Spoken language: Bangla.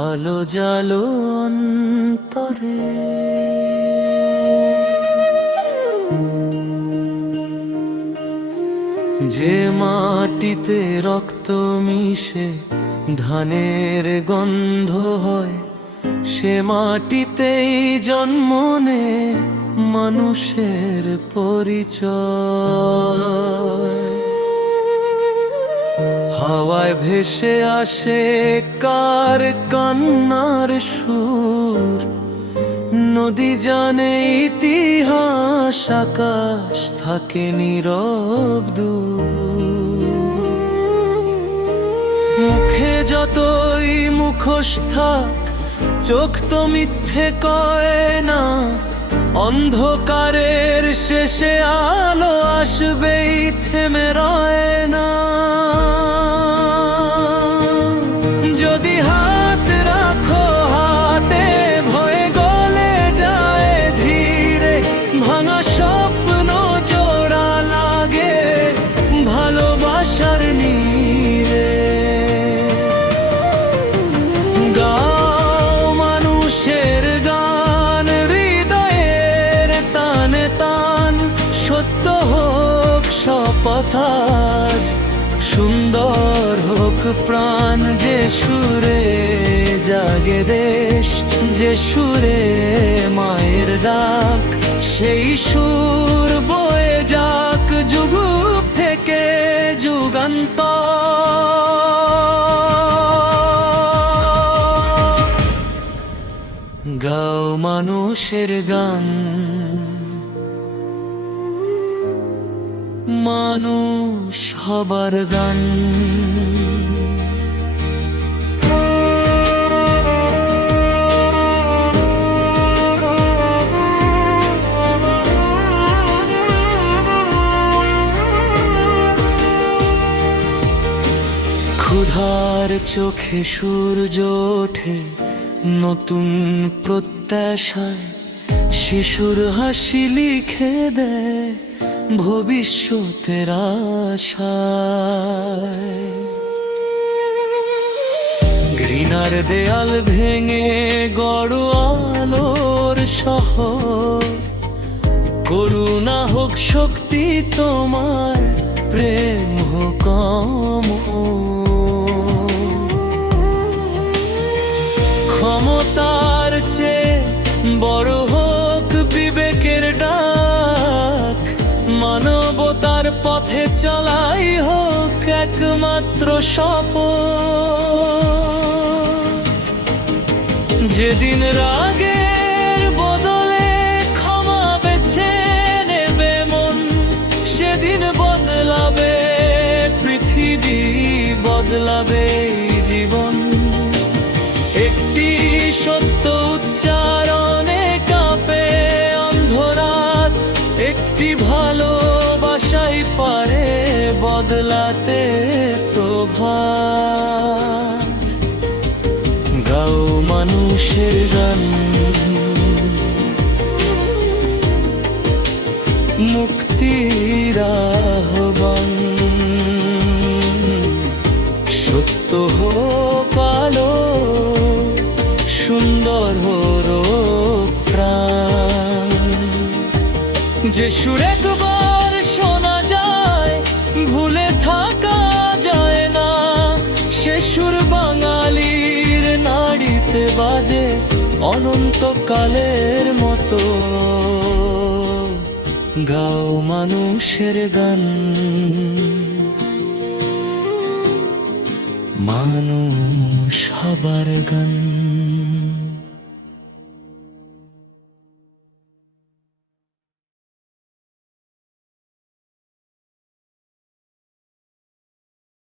আলো জালো অন্তরে, যে মাটিতে রক্ত মিশে ধানের গন্ধ হয়, সে মাটিতেই জন্ম নেয় মানুষের পরিচয়। হাওয়ায় ভেসে আসে কার কান্নার সুর, নদী জানে ইতিহাস, আকাশ থাকে নীরব দূর। মুখে যতই মুখোশ থাক, চোখ তো মিথ্যে কয় না, অন্ধকারের শেষে আলো আসবেই, থেমে রয় না। যদি হাত রাখো হাতে, ভয়ে গলে যায় ধীরে, ভাঙা স্বপ্ন জোড়া লাগে ভালোবাসার নীড়ে। গাও মানুষের গান, হৃদয়ের টানে টান, সত্য হোক শপথ আজ, সুন্দর হোক প্রাণ। যে সুরে জাগে দেশ, যে সুরে মায়ের ডাক, সেই সুর বয়ে যাক যুগ থেকে যুগান্তর। গাও মানুষের গান, মানুষ হবার গান। ক্ষুধার চোখে সূর্য ওঠে নতুন প্রত্যাশায়, শিশুর হাসি লিখে দেয় ভবিষ্যতের আশায়। ঘৃণার দেয়াল ভেঙে গড় আলোর শহর, করুণা হোক শক্তি তোমার, প্রেম হোক ক্ষমতার চেয়ে বড় হোক বিবেকের ডাক, মানবতার পথে চলাই হোক একমাত্র শপথ। যেদিন রাগের বদলে ক্ষমা বেছে নেবে মন, সেদিন বদলাবে পৃথিবী, বদলাবে জীবন। একটি সত্য উচ্চারণে কাঁপে অন্ধরাত, একটি ভালোবাসাই পারে বদলাতে প্রভাত। গাও মানুষের গান, মুক্তির আহ্বান। সত্য হোক আলো, সুন্দর হোক প্রাণ। যে সুরে একবার শোনা যায়, ভুলে থাকা যায় না, সে সুর বাঙালির নাড়িতে বাজে অনন্তকালের মতো। গাও মানুষের গান, মানুষ হবার গান।